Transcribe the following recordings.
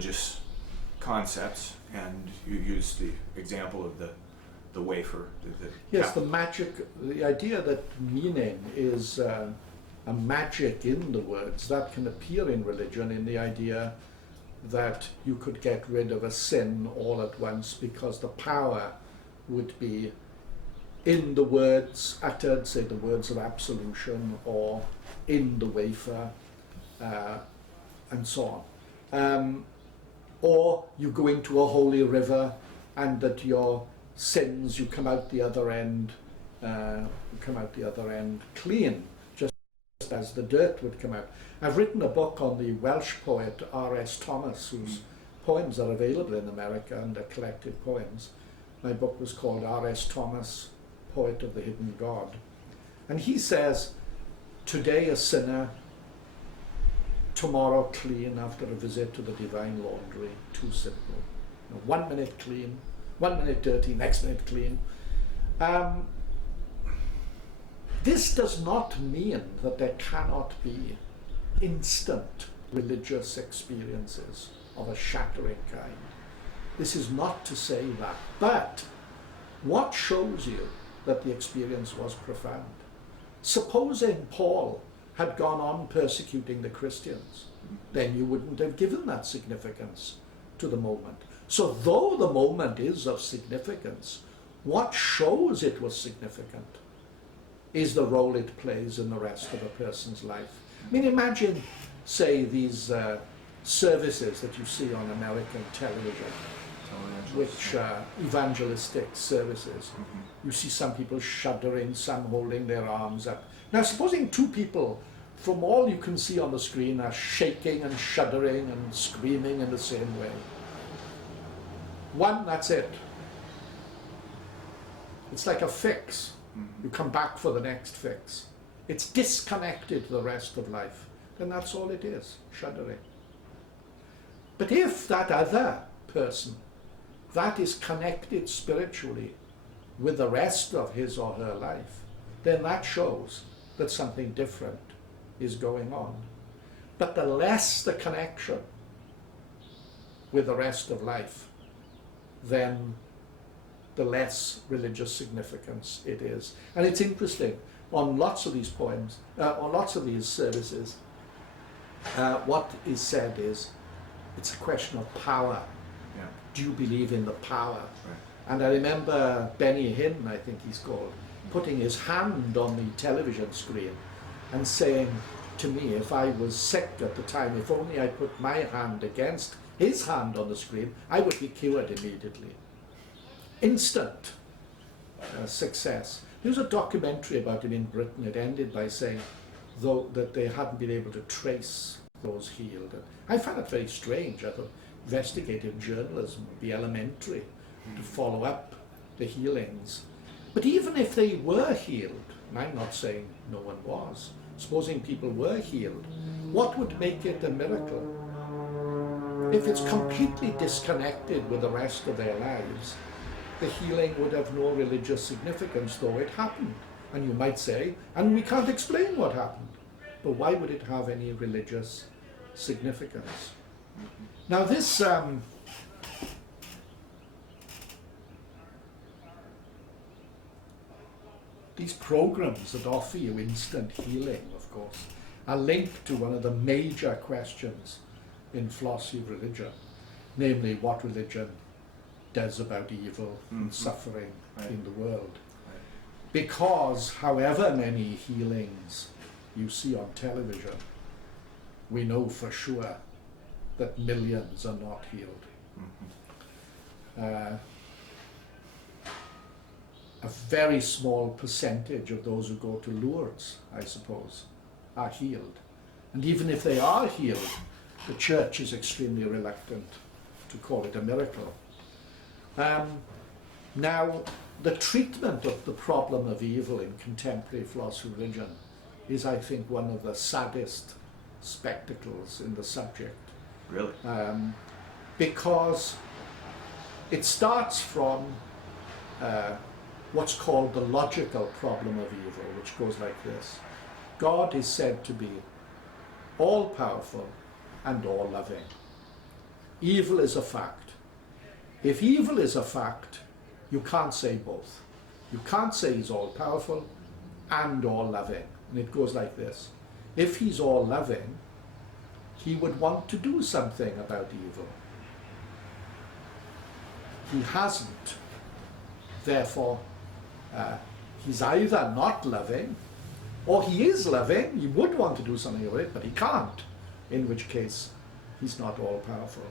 religious concepts, and you use the example of the wafer. Yes, the magic, the idea that meaning is a magic in the words, that can appear in religion in the idea that you could get rid of a sin all at once because the power would be in the words uttered, say the words of absolution, or in the wafer, and so on. Or you go into a holy river and that your sins, you come out the other end clean, just as the dirt would come out. I've written a book on the Welsh poet R.S. Thomas, whose poems are available in America and are collected poems. My book was called R.S. Thomas, Poet of the Hidden God. And he says, today a sinner, tomorrow clean after a visit to the divine laundry. Too simple. 1 minute clean, 1 minute dirty, next minute clean. This does not mean that there cannot be instant religious experiences of a shattering kind. This is not to say that. But what shows you that the experience was profound? Supposing Paul had gone on persecuting the Christians, then you wouldn't have given that significance to the moment. So though the moment is of significance, what shows it was significant is the role it plays in the rest of a person's life. I mean, imagine, say, these services that you see on American television, which evangelistic services. You see some people shuddering, some holding their arms up. Now, supposing two people, from all you can see on the screen, are shaking and shuddering and screaming in the same way. One, that's it. It's like a fix. You come back for the next fix. It's disconnected to the rest of life. Then that's all it is, shuddering. But if that other person, that is connected spiritually with the rest of his or her life, then that shows that something different is going on. But the less the connection with the rest of life, then the less religious significance it is. And it's interesting, on lots of these poems, on lots of these services, what is said is, it's a question of power. Yeah. Do you believe in the power? Right. And I remember Benny Hinn, I think he's called, putting his hand on the television screen and saying to me, if I was sick at the time, if only I put my hand against his hand on the screen, I would be cured immediately. Instant success. There was a documentary about him in Britain. It ended by saying, though, that they hadn't been able to trace those healed. I found it very strange. I thought investigative journalism would be elementary to follow up the healings. But even if they were healed, and I'm not saying no one was, supposing people were healed, what would make it a miracle? If it's completely disconnected with the rest of their lives, the healing would have no religious significance, though it happened. And you might say, and we can't explain what happened, but why would it have any religious significance? Now this these programs that offer you instant healing, of course, are linked to one of the major questions in philosophy of religion, namely what religion does about evil and suffering in the world. Because however many healings you see on television, we know for sure that millions are not healed. A very small percentage of those who go to Lourdes, I suppose, are healed. And even if they are healed, the church is extremely reluctant to call it a miracle. Now, the treatment of the problem of evil in contemporary philosophy of religion is, I think, one of the saddest spectacles in the subject. Really? Because it starts from what's called the logical problem of evil, which goes like this. God is said to be all-powerful and all-loving. evil is a fact. If evil is a fact, you can't say both. You can't say he's all-powerful and all-loving. And it goes like this. If he's all-loving, he would want to do something about evil. He hasn't. Therefore, he's either not loving, or he is loving. He would want to do something about it, but he can't, in which case he's not all-powerful.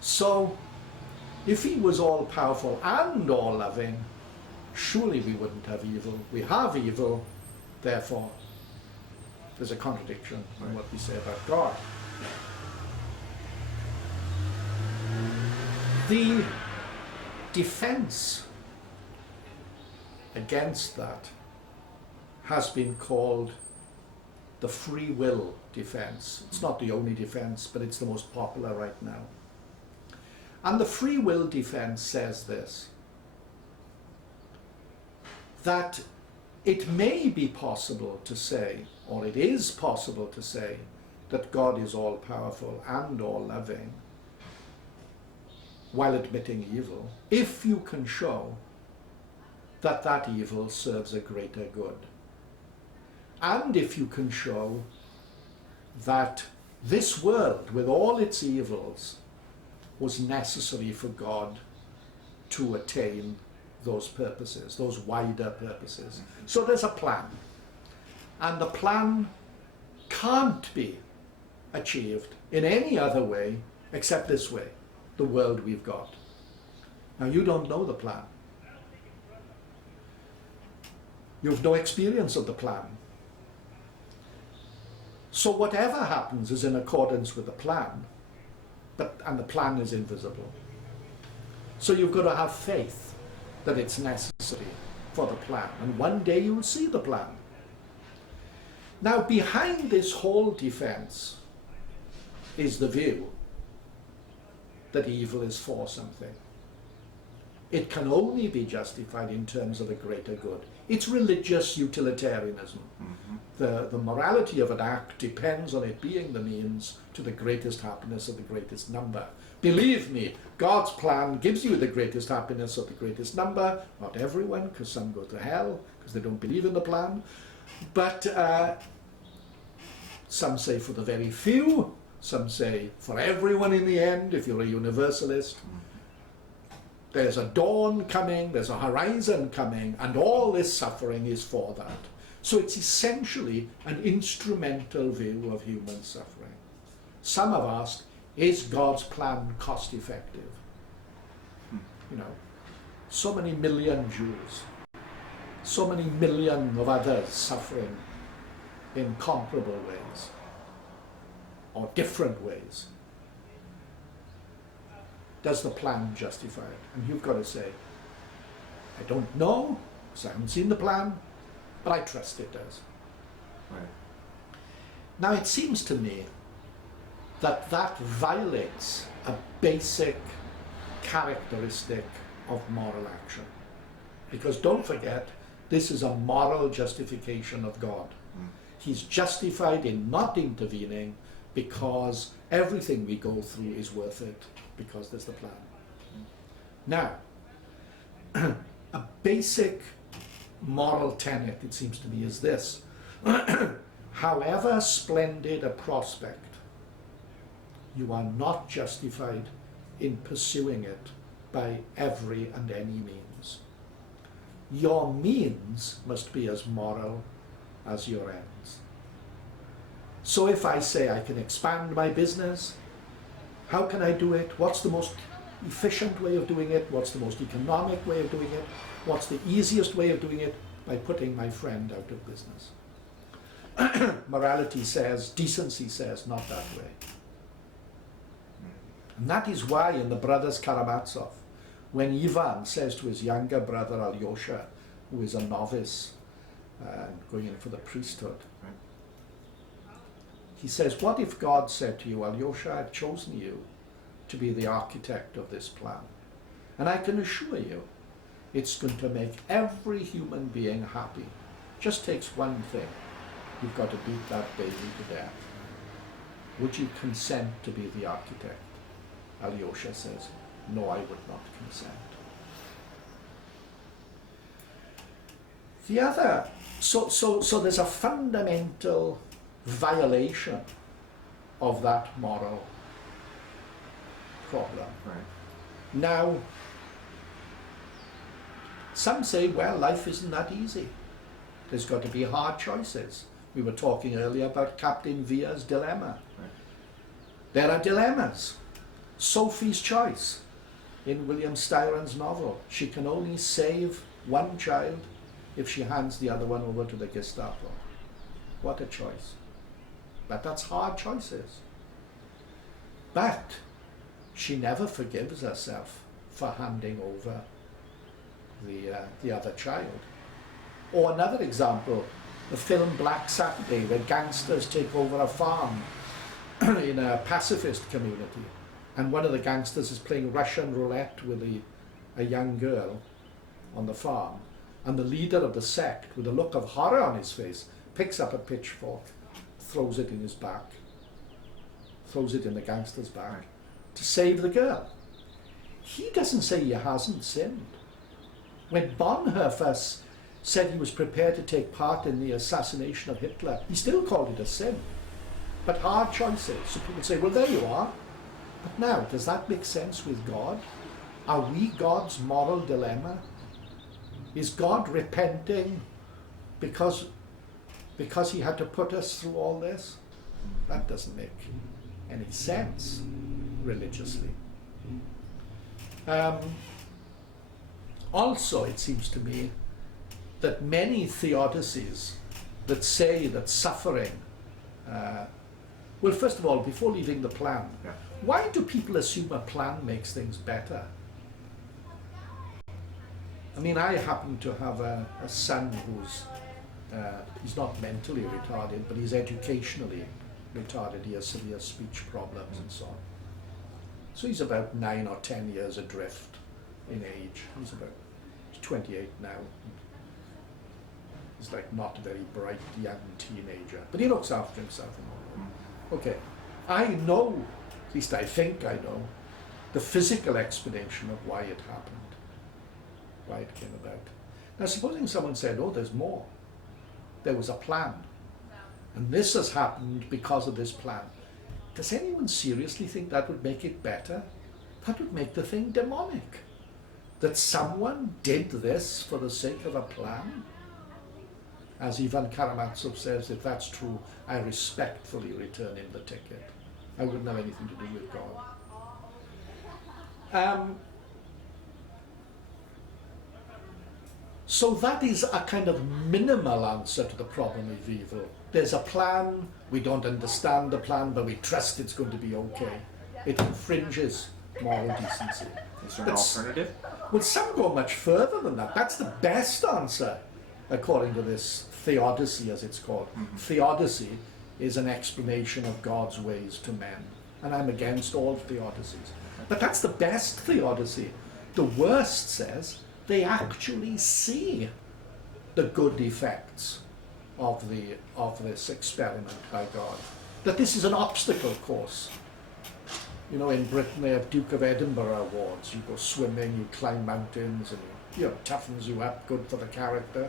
So, if he was all-powerful and all-loving, surely we wouldn't have evil. We have evil, therefore there's a contradiction in what we say about God. The defense against that has been called the free will defense. It's not the only defense, but it's the most popular right now. And the free will defense says this, that it may be possible to say, or it is possible to say, that God is all-powerful and all-loving while admitting evil, if you can show that that evil serves a greater good. And if you can show that this world, with all its evils, was necessary for God to attain those purposes, those wider purposes. So there's a plan. And the plan can't be achieved in any other way except this way, the world we've got. Now, you don't know the plan. You've no experience of the plan. So whatever happens is in accordance with the plan, and the plan is invisible. So you've got to have faith that it's necessary for the plan, and one day you'll see the plan. Now, behind this whole defense is the view that evil is for something. It can only be justified in terms of a greater good. It's religious utilitarianism. The morality of an act depends on it being the means to the greatest happiness of the greatest number. Believe me, God's plan gives you the greatest happiness of the greatest number. Not everyone, because some go to hell because they don't believe in the plan. But some say for the very few. Some say for everyone in the end, if you're a universalist. There's a dawn coming, there's a horizon coming, and all this suffering is for that. So it's essentially an instrumental view of human suffering. Some have asked, is God's plan cost effective? You know, so many million Jews, so many million of others suffering in comparable ways, or different ways. Does the plan justify it? And you've got to say, I don't know, because I haven't seen the plan, but I trust it does. Right. Now, it seems to me that that violates a basic characteristic of moral action. Because don't forget, this is a moral justification of God. He's justified in not intervening because everything we go through is worth it, because there's the plan. Now, a basic moral tenet, it seems to me, is this. However splendid a prospect, you are not justified in pursuing it by every and any means. Your means must be as moral as your ends. So if I say I can expand my business, how can I do it? What's the most efficient way of doing it? What's the most economic way of doing it? What's the easiest way of doing it? By putting my friend out of business. Morality says, decency says, not that way. And that is why in the Brothers Karamazov, when Ivan says to his younger brother Alyosha, who is a novice going in for the priesthood, he says, what if God said to you, Alyosha, I've chosen you to be the architect of this plan. And I can assure you, it's going to make every human being happy. Just takes one thing. You've got to beat that baby to death. Would you consent to be the architect? Alyosha says, no, I would not consent. The other, so there's a fundamental violation of that moral problem. Right. Now, some say, well, life isn't that easy. There's got to be hard choices. We were talking earlier about Captain Vere's dilemma. Right. There are dilemmas. Sophie's choice in William Styron's novel. She can only save one child if she hands the other one over to the Gestapo. What a choice. But that's hard choices. But she never forgives herself for handing over the other child. Or another example, the film Black Saturday, where gangsters take over a farm in a pacifist community, and one of the gangsters is playing Russian roulette with a young girl on the farm, and the leader of the sect, with a look of horror on his face, picks up a pitchfork, throws it in his back, throws it in the gangster's back to save the girl. He doesn't say he hasn't sinned. When Bonhoeffer said he was prepared to take part in the assassination of Hitler, he still called it a sin. But hard choices. So people say, well, there you are. But now, does that make sense with God? Are we God's moral dilemma? Is God repenting because he had to put us through all this? That doesn't make any sense religiously. Also, it seems to me that many theodicies that say that suffering, well, first of all, before leaving the plan, Yeah. why do people assume a plan makes things better? I mean, I happen to have a son who's, he's not mentally retarded, but he's educationally retarded. He has severe speech problems and so on. So he's about 9 or 10 years adrift in age. He's 28 now. He's like not a very bright young teenager, but he looks after himself and all that. Okay, I know, at least I think I know, the physical explanation of why it happened, why it came about. Now supposing someone said, oh, there's more. There was a plan, and this has happened because of this plan. Does anyone seriously think that would make it better? That would make the thing demonic. That someone did this for the sake of a plan? As Ivan Karamazov says, if that's true, I respectfully return him the ticket. I wouldn't have anything to do with God. So that is a kind of minimal answer to the problem of evil. There's a plan, we don't understand the plan, but we trust it's going to be okay. It infringes moral decency. Is there an alternative? Well, some go much further than that. That's the best answer, according to this theodicy, as it's called. Mm-hmm. Theodicy is an explanation of God's ways to men. And I'm against all theodicies. But that's the best theodicy. The worst says they actually see the good effects of this experiment by God. That this is an obstacle course. You know, in Britain they have Duke of Edinburgh awards. You go swimming, you climb mountains, and toughens you up, good for the character.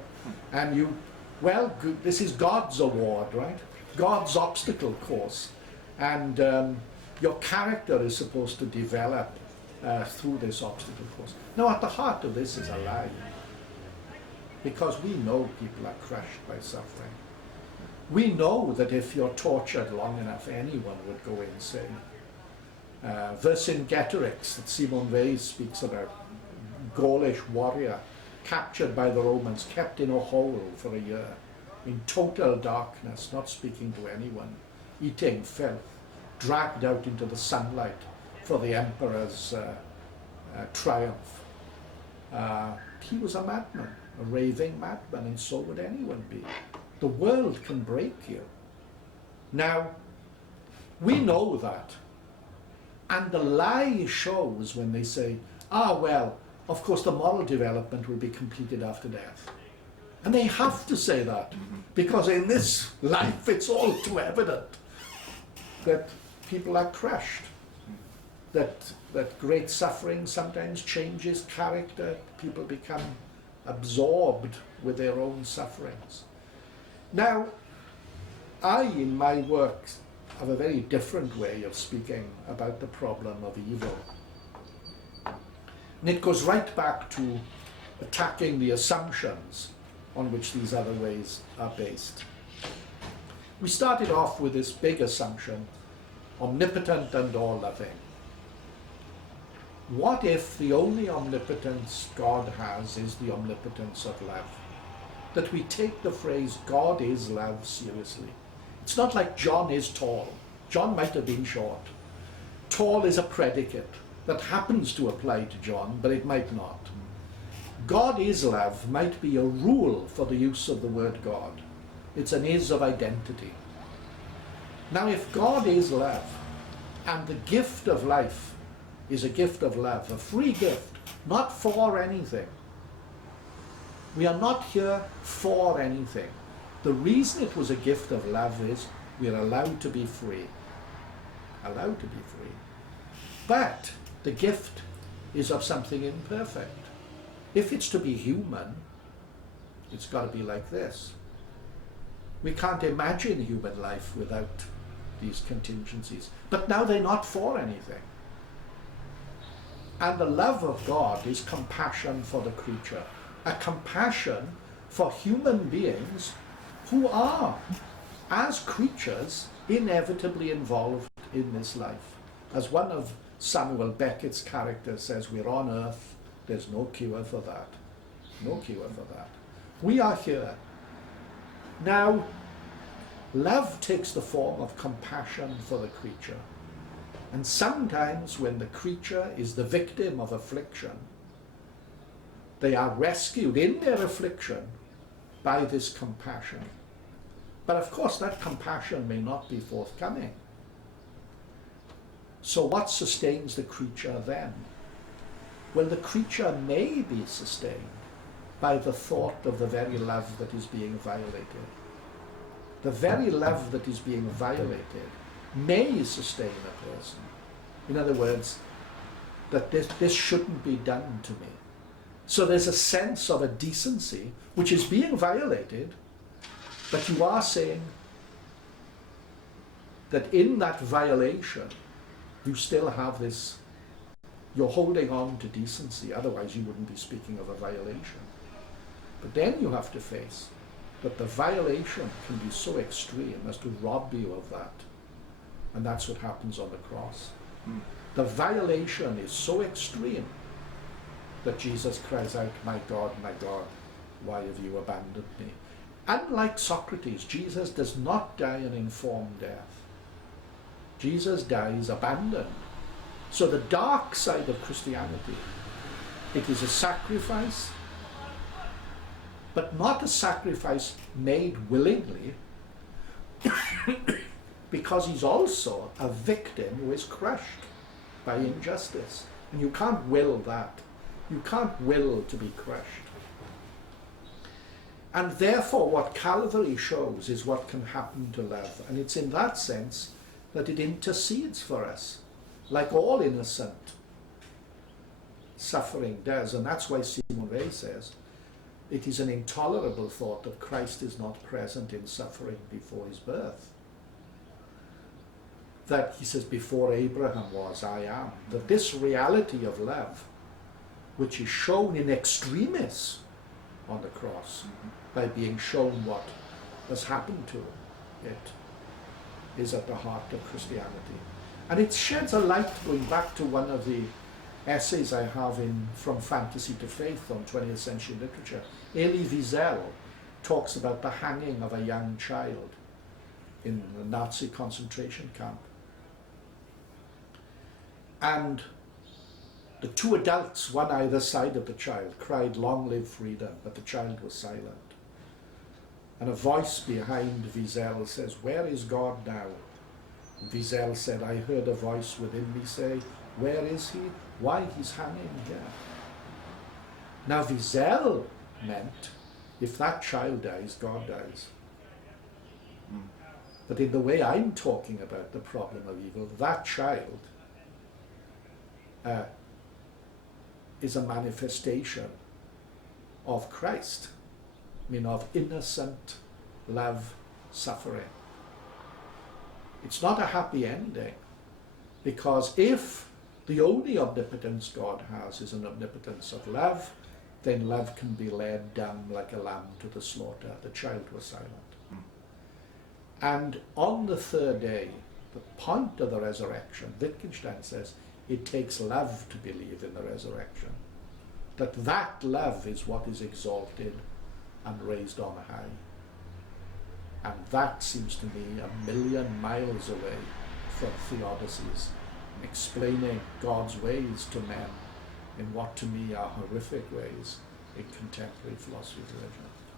And you, well, good, this is God's award, right? God's obstacle course. And your character is supposed to develop through this obstacle course. Now, at the heart of this is a lie. Because we know people are crushed by suffering. We know that if you're tortured long enough, anyone would go insane. Vercingetorix, that Simone Weil speaks about, Gaulish warrior, captured by the Romans, kept in a hole for a year, in total darkness, not speaking to anyone, eating filth, dragged out into the sunlight for the emperor's triumph. He was a madman, a raving madman, and so would anyone be. The world can break you. Now, we know that. And the lie shows when they say, well, of course the moral development will be completed after death. And they have to say that, because in this life it's all too evident that people are crushed. that great suffering sometimes changes character. People become absorbed with their own sufferings. Now, I, in my work, have a very different way of speaking about the problem of evil. And it goes right back to attacking the assumptions on which these other ways are based. We started off with this big assumption, omnipotent and all-loving. What if the only omnipotence God has is the omnipotence of love? That we take the phrase God is love seriously. It's not like John is tall. John might have been short. Tall is a predicate that happens to apply to John, but it might not. God is love might be a rule for the use of the word God. It's an is of identity. Now, if God is love, and the gift of life is a gift of love, a free gift, not for anything. We are not here for anything. The reason it was a gift of love is we are allowed to be free. Allowed to be free. But the gift is of something imperfect. If it's to be human, it's got to be like this. We can't imagine human life without these contingencies. But now they're not for anything. And the love of God is compassion for the creature. A compassion for human beings who are, as creatures, inevitably involved in this life. As one of Samuel Beckett's characters says, we're on earth, there's no cure for that. No cure for that. We are here. Now, love takes the form of compassion for the creature. And sometimes when the creature is the victim of affliction, they are rescued in their affliction by this compassion. But of course that compassion may not be forthcoming. So what sustains the creature then? Well, the creature may be sustained by the thought of the very love that is being violated. The very love that is being violated may sustain a person. In other words, that this shouldn't be done to me. So there's a sense of a decency which is being violated, but you are saying that in that violation you still have this, you're holding on to decency, otherwise you wouldn't be speaking of a violation. But then you have to face that the violation can be so extreme as to rob you of that. And that's what happens on the cross. The violation is so extreme that Jesus cries out, my God, why have you abandoned me? Unlike Socrates, Jesus does not die an informed death. Jesus dies abandoned. So the dark side of Christianity, it is a sacrifice, but not a sacrifice made willingly, because he's also a victim who is crushed by injustice. And you can't will that. You can't will to be crushed. And therefore what Calvary shows is what can happen to love. And it's in that sense that it intercedes for us, like all innocent suffering does. And that's why Simon Ray says, it is an intolerable thought that Christ is not present in suffering before his birth. That he says, before Abraham was, I am. That this reality of love, which is shown in extremis on the cross, by being shown what has happened to it, is at the heart of Christianity. And it sheds a light, going back to one of the essays I have in From Fantasy to Faith on 20th century literature. Elie Wiesel talks about the hanging of a young child in the Nazi concentration camp. And the two adults, one either side of the child, cried, long live freedom, but the child was silent. And a voice behind Wiesel says, where is God now? And Wiesel said, I heard a voice within me say, where is he? Why, he's hanging here. Now Wiesel meant, if that child dies, God dies. But in the way I'm talking about the problem of evil, that child uh, is a manifestation of Christ. I mean, of innocent love suffering. It's not a happy ending, because if the only omnipotence God has is an omnipotence of love, then love can be led down like a lamb to the slaughter. The child was silent. And on the third day, the point of the resurrection, Wittgenstein says, it takes love to believe in the resurrection. That love is what is exalted and raised on high. And that seems to me 1,000,000 miles away from theodicies, explaining God's ways to men in what to me are horrific ways in contemporary philosophy of religion.